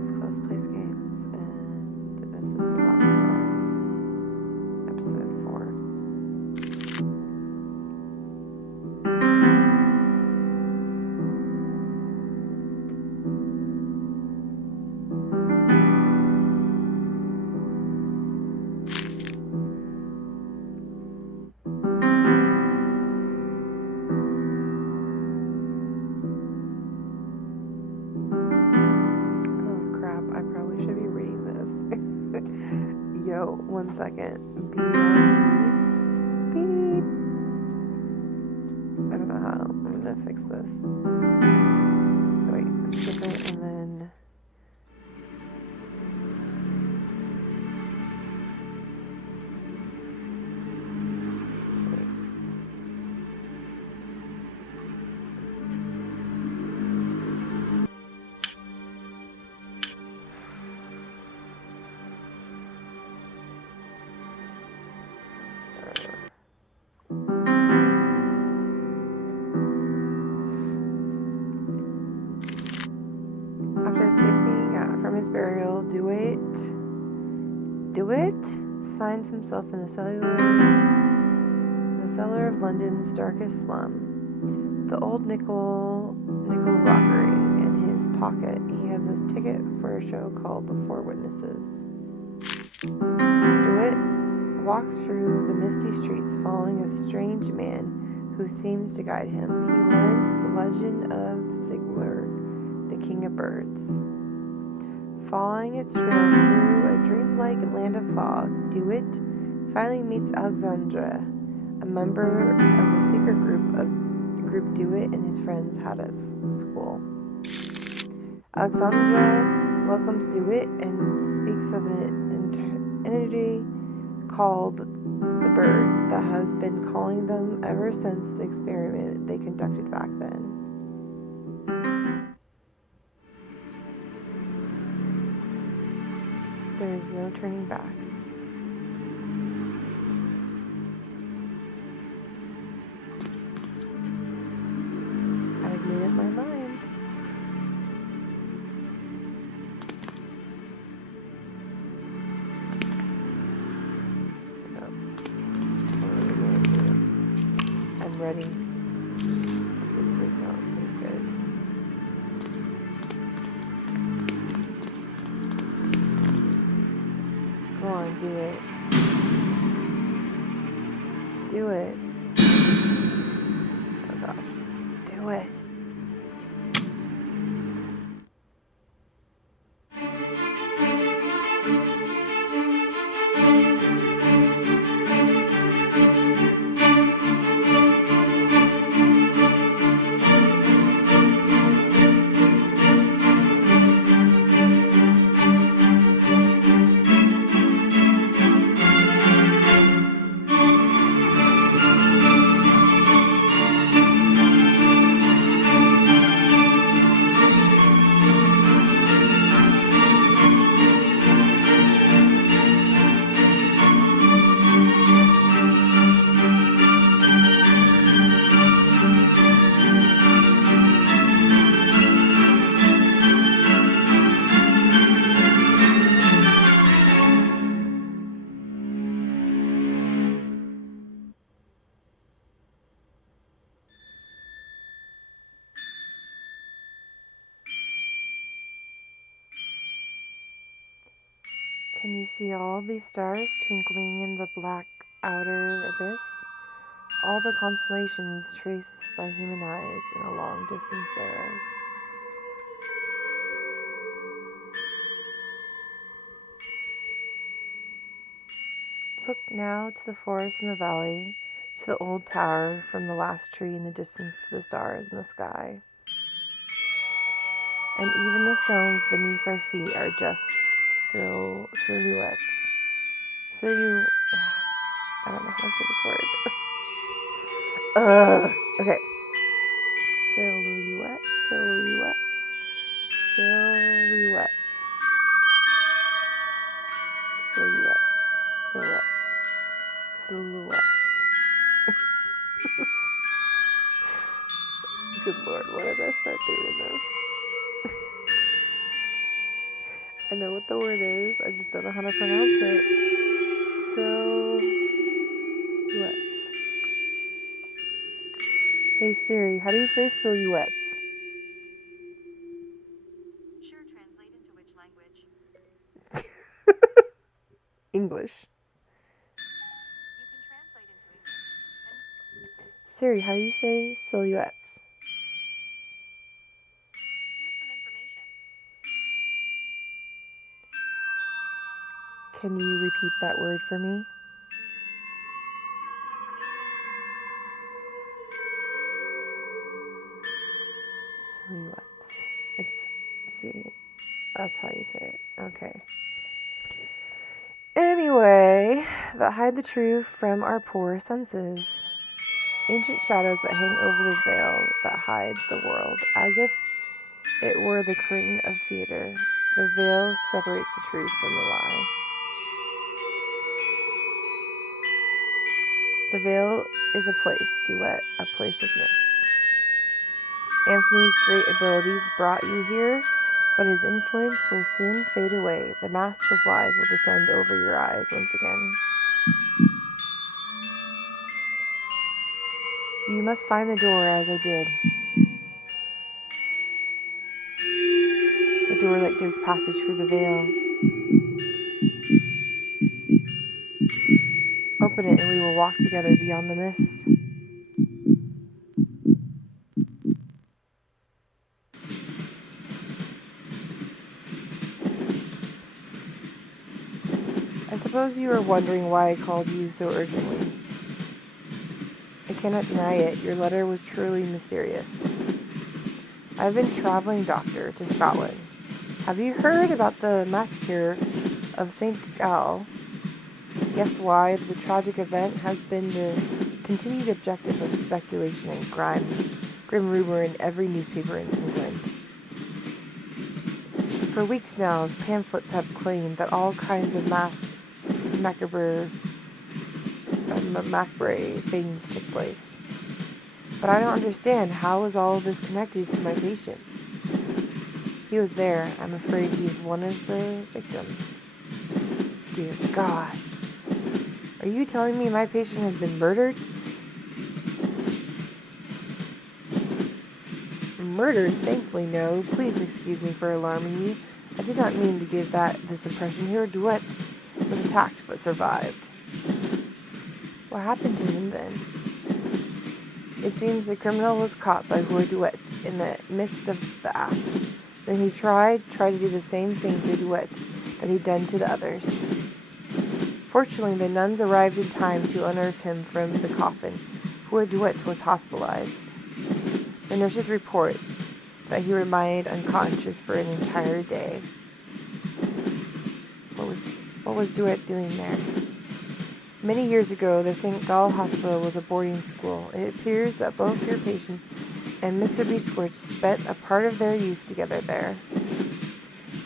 it's CloPlaysGames, and this is the last story, episode 4. Should be reading this. Yo, 1 second. Beep. I don't know how. I'm gonna fix this. Wait, skip it and then. After escaping from his burial, DeWitt finds himself in the cellar of London's darkest slum. The old nickel rockery in his pocket. He has a ticket for a show called The Four Witnesses. DeWitt walks through the misty streets, following a strange man who seems to guide him. He learns the legend of Sigmund, the king of birds. Following its trail through a dreamlike land of fog, DeWitt finally meets Alexandra, a member of the secret group DeWitt and his friends had at school. Alexandra welcomes DeWitt and speaks of an entity called the Bird that has been calling them ever since the experiment they conducted back then. There is no turning back. I've made up my mind. No. I'm ready. This does not seem good. Come on, do it. Do it. Oh gosh. Do it. Can you see all these stars twinkling in the black outer abyss? All the constellations traced by human eyes in a long distance arrows. Look now to the forest in the valley, to the old tower from the last tree in the distance to the stars in the sky. And even the stones beneath our feet are just silhouettes. I don't know how to say this word. Okay. Silhouettes. Good Lord, why did I start doing this? I know what the word is, I just don't know how to pronounce it. Silhouettes. Hey Siri, how do you say silhouettes? Sure, translate into which language? English. You can translate into English. Siri, how do you say silhouettes? Here's some information. Can you repeat that word for me? Here's some information. Silhouettes. See, that's how you say it. Okay. Anyway, that hide the truth from our poor senses. Ancient shadows that hang over the veil that hides the world, as if it were the curtain of theater. The veil separates the truth from the lie. The veil is a place, duet, a place of mist. Anthony's great abilities brought you here, but his influence will soon fade away. The mask of lies will descend over your eyes once again. You must find the door as I did. The door that gives passage through the veil. Open it and we will walk together beyond the mist. I suppose you are wondering why I called you so urgently. I cannot deny it, your letter was truly mysterious. I've been traveling doctor to Scotland. Have you heard about the massacre of St. Gall? Guess why the tragic event has been the continued objective of speculation and grim rumor in every newspaper in England. For weeks now, pamphlets have claimed that all kinds of macabre things took place. But I don't understand, how is all of this connected to my patient? He was there. I'm afraid he's one of the victims. Dear God. Are you telling me my patient has been murdered? Murdered? Thankfully, no. Please excuse me for alarming you. I did not mean to give this impression here. Duet was attacked but survived. What happened to him then? It seems the criminal was caught by Duet in the midst of the act. Then he tried to do the same thing to Duet that he'd done to the others. Fortunately, the nuns arrived in time to unearth him from the coffin, where Duet was hospitalized. The nurses report that he remained unconscious for an entire day. What was Duet doing there? Many years ago, the St. Gall Hospital was a boarding school. It appears that both your patients and Mr. Beechworth spent a part of their youth together there.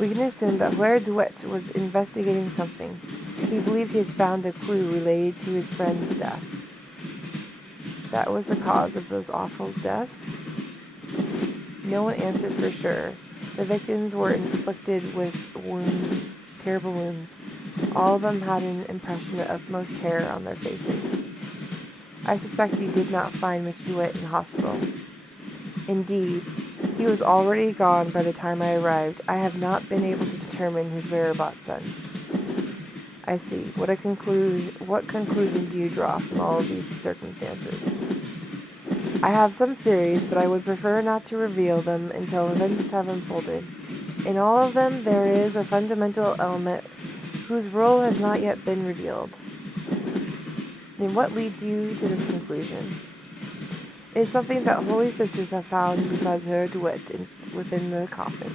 We can assume that Herr Duet was investigating something. He believed he had found a clue related to his friend's death. That was the cause of those awful deaths? No one answers for sure. The victims were inflicted with wounds, terrible wounds. All of them had an impression of utmost terror on their faces. I suspect you did not find Mr. Duet in the hospital. Indeed, he was already gone by the time I arrived. I have not been able to determine his whereabouts since. I see. What conclusion do you draw from all of these circumstances? I have some theories, but I would prefer not to reveal them until events have unfolded. In all of them, there is a fundamental element whose role has not yet been revealed. Then what leads you to this conclusion? It is something that holy sisters have found besides Herr Duet within the coffin.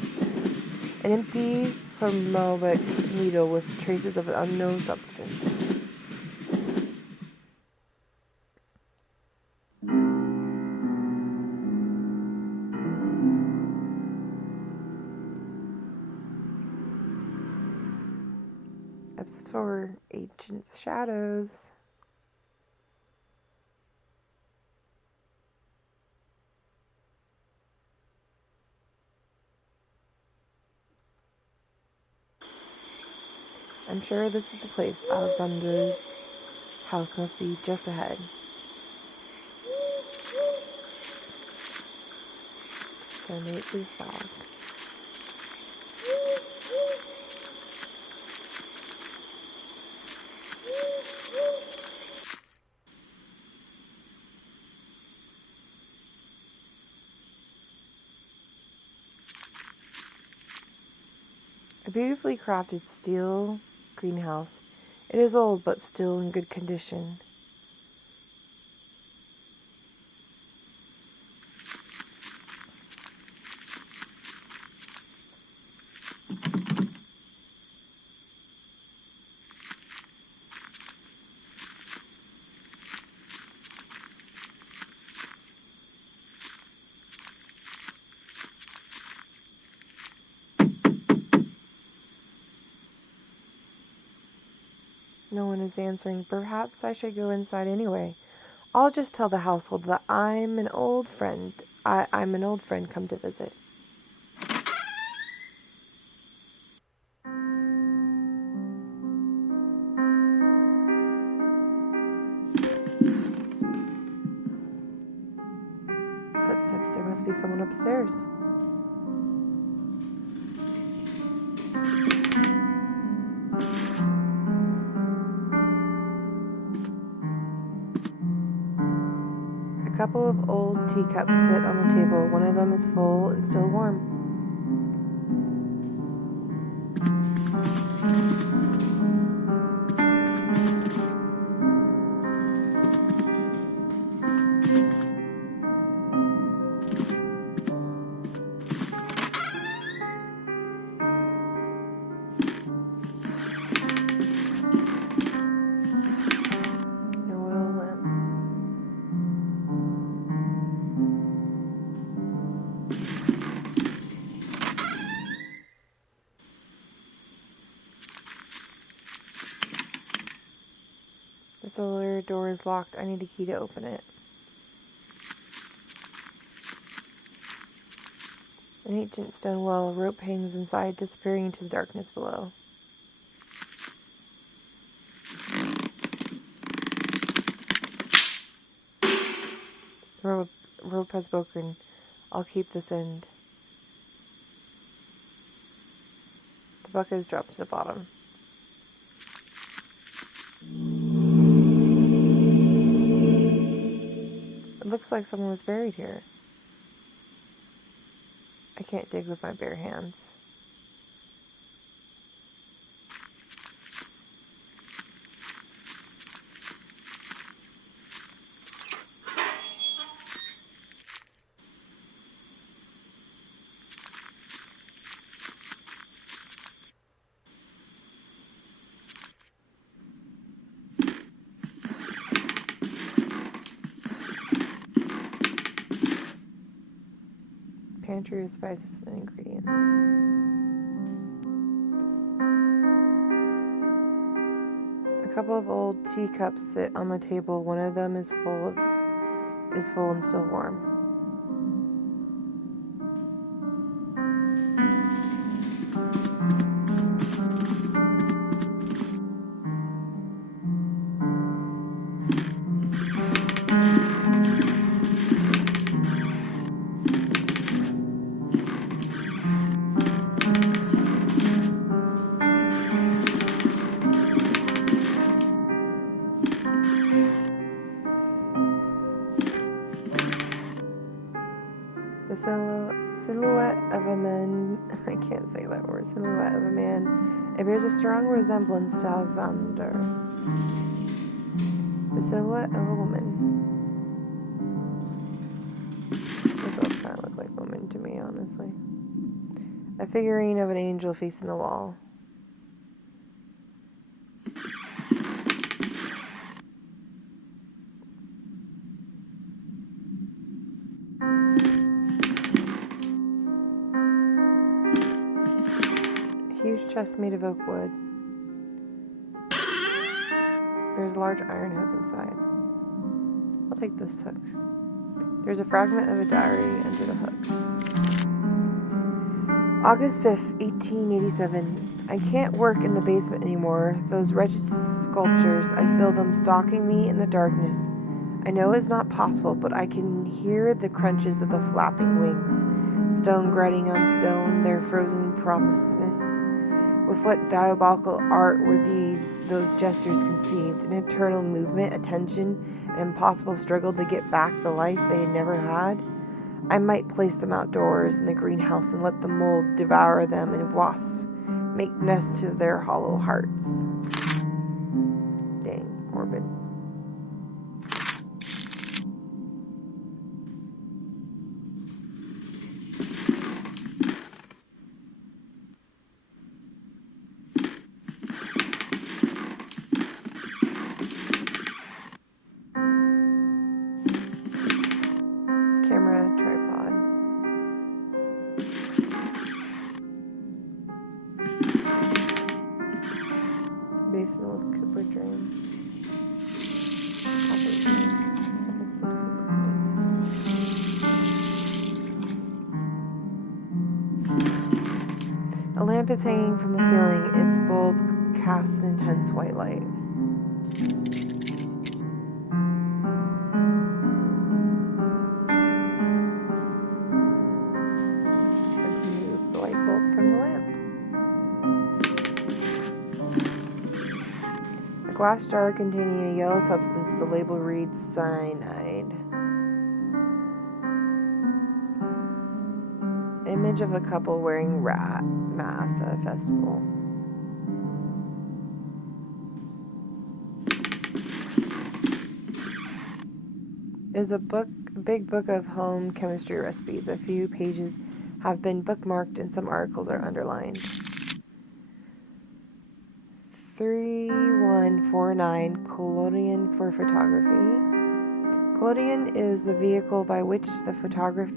An empty hermetic needle with traces of an unknown substance. Episode 4, Ancient Shadows. I'm sure this is the place. Alexander's house must be just ahead. So mate, please stop. A beautifully crafted steel greenhouse. It is old, but still in good condition. No one is answering. Perhaps I should go inside anyway. I'll just tell the household that I'm an old friend. I'm an old friend come to visit. Footsteps. There must be someone upstairs. A couple of old teacups sit on the table. One of them is full and still warm. No oil lamp. The cellar door is locked. I need a key to open it. An ancient stone well. A rope hangs inside, disappearing into the darkness below. The rope has broken. I'll keep this end. The bucket is dropped to the bottom. It looks like someone was buried here. I can't dig with my bare hands. Pantry of spices and ingredients. A couple of old teacups sit on the table. One of them is full and still warm. The silhouette of a man, I can't say that word, silhouette of a man, it bears a strong resemblance to Alexander. The silhouette of a woman. They both kind of look like women to me, honestly. A figurine of an angel facing the wall. Huge chest made of oak wood. There's a large iron hook inside. I'll take this hook. There's a fragment of a diary under the hook. August 5th, 1887. I can't work in the basement anymore. Those wretched sculptures, I feel them stalking me in the darkness. I know it's not possible, but I can hear the crunches of the flapping wings. Stone grinding on stone, their frozen promises. With what diabolical art were those gestures conceived? An eternal movement, a tension, an impossible struggle to get back the life they had never had? I might place them outdoors in the greenhouse and let the mold devour them and wasps make nests to their hollow hearts. Dang, morbid. Camera, tripod. Basin with Cooper drain. A lamp is hanging from the ceiling. Its bulb casts an intense white light. Let's remove the light bulb from the lamp. A glass jar containing a yellow substance. The label reads cyanide. Image of a couple wearing rat masks at a festival. There's a big book of home chemistry recipes. A few pages have been bookmarked and some articles are underlined. 3149 collodion for photography. Collodion is the vehicle by which the photograph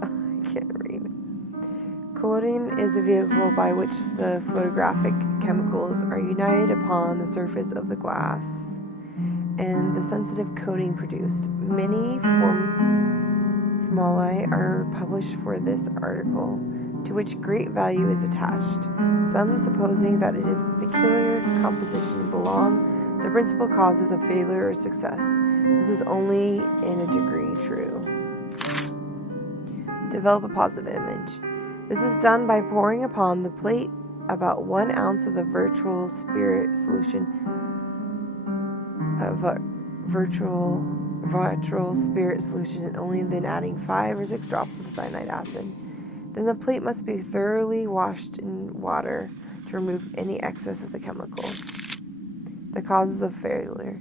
I can't read. Collodion is the vehicle by which the photographic chemicals are united upon the surface of the glass and the sensitive coating produced. Many formulae are published for this article, to which great value is attached, some supposing that it is peculiar composition belong the principal causes of failure or success. This is only in a degree true. Develop a positive image. This is done by pouring upon the plate about 1 ounce of the virtual spirit solution virtual spirit solution and only then adding 5 or 6 drops of cyanide acid. Then the plate must be thoroughly washed in water to remove any excess of the chemicals. The causes of failure.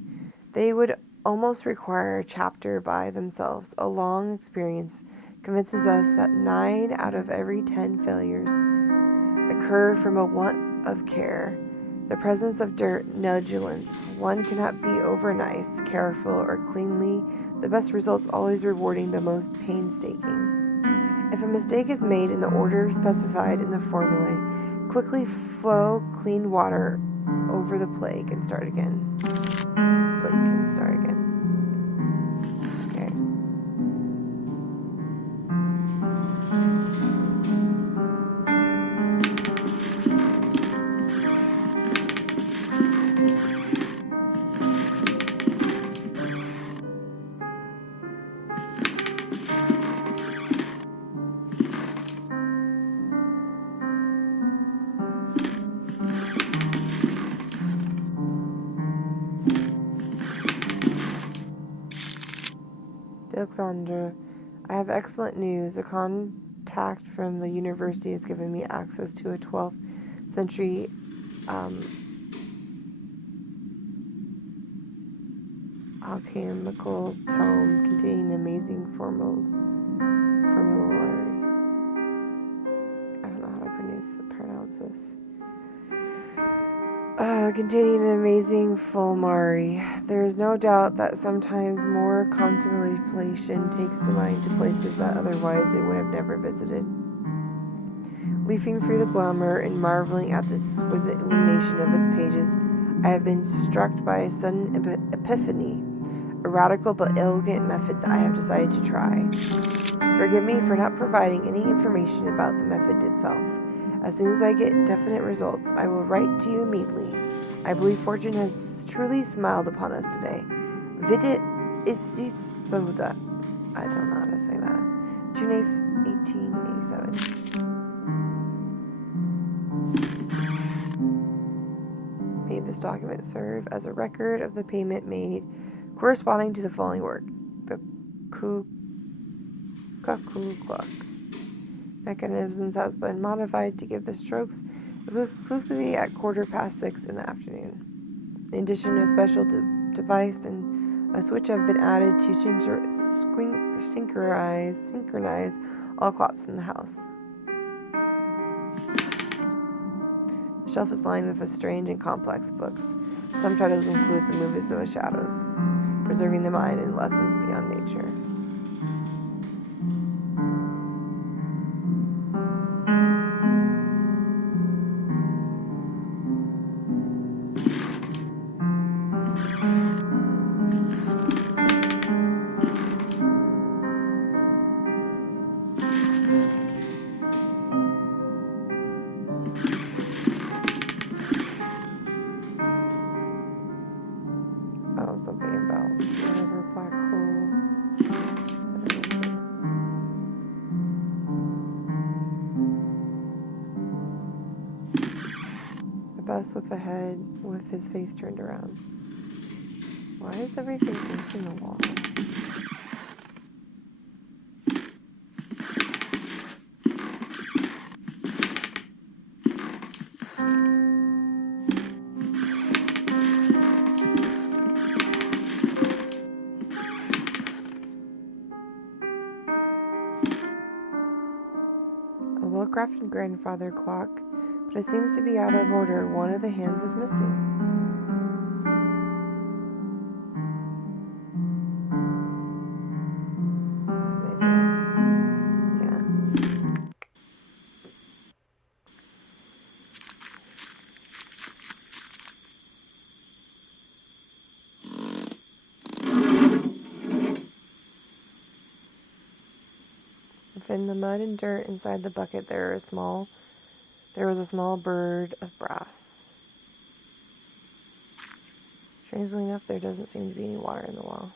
They would almost require a chapter by themselves. A long experience convinces us that 9 out of every 10 failures occur from a want of care, the presence of dirt, negligence. One cannot be over nice, careful, or cleanly. The best results always rewarding the most painstaking. If a mistake is made in the order specified in the formulae, quickly flow clean water over the plate and start again. Okay. Alexandra, I have excellent news. A contact from the university has given me access to a 12th century alchemical tome containing amazing formulary. I don't know how to pronounce this. Containing an amazing fulmari. There is no doubt that sometimes more contemplation takes the mind to places that otherwise it would have never visited. Leafing through the glamour and marveling at the exquisite illumination of its pages, I have been struck by a sudden epiphany, a radical but elegant method that I have decided to try. Forgive me for not providing any information about the method itself. As soon as I get definite results, I will write to you immediately. I believe fortune has truly smiled upon us today. Vidit isisoda. I don't know how to say that. June 8th, 1887. May this document serve as a record of the payment made corresponding to the following work. The cuckoo clock. Mechanisms has been modified to give the strokes exclusively at 6:15 in the afternoon. In addition, a special device and a switch have been added to synchronize all clocks in the house. The shelf is lined with strange and complex books. Some titles include The Movies of the Shadows, Preserving the Mind, and Lessons Beyond Nature. Oh, something about whatever black hole. A bus with a head with his face turned around. Why is everything facing the wall? A well-crafted grandfather clock, but it seems to be out of order. One of the hands is missing. Yeah. Within the mud and dirt inside the bucket, there was a small bird of brass. Strangely enough, there doesn't seem to be any water in the well.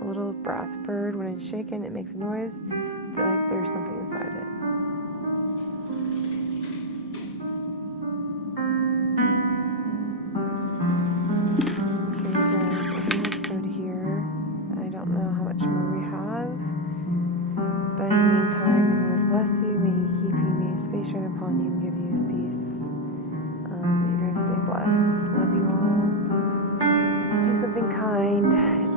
A little brass bird, when it's shaken, it makes a noise like there's something inside it. Okay, guys, end the episode here. I don't know how much more we have, but in the meantime, may the Lord bless you, may He keep you, may His face shine upon you and give you His peace. You guys stay blessed. Love you all. Do something kind and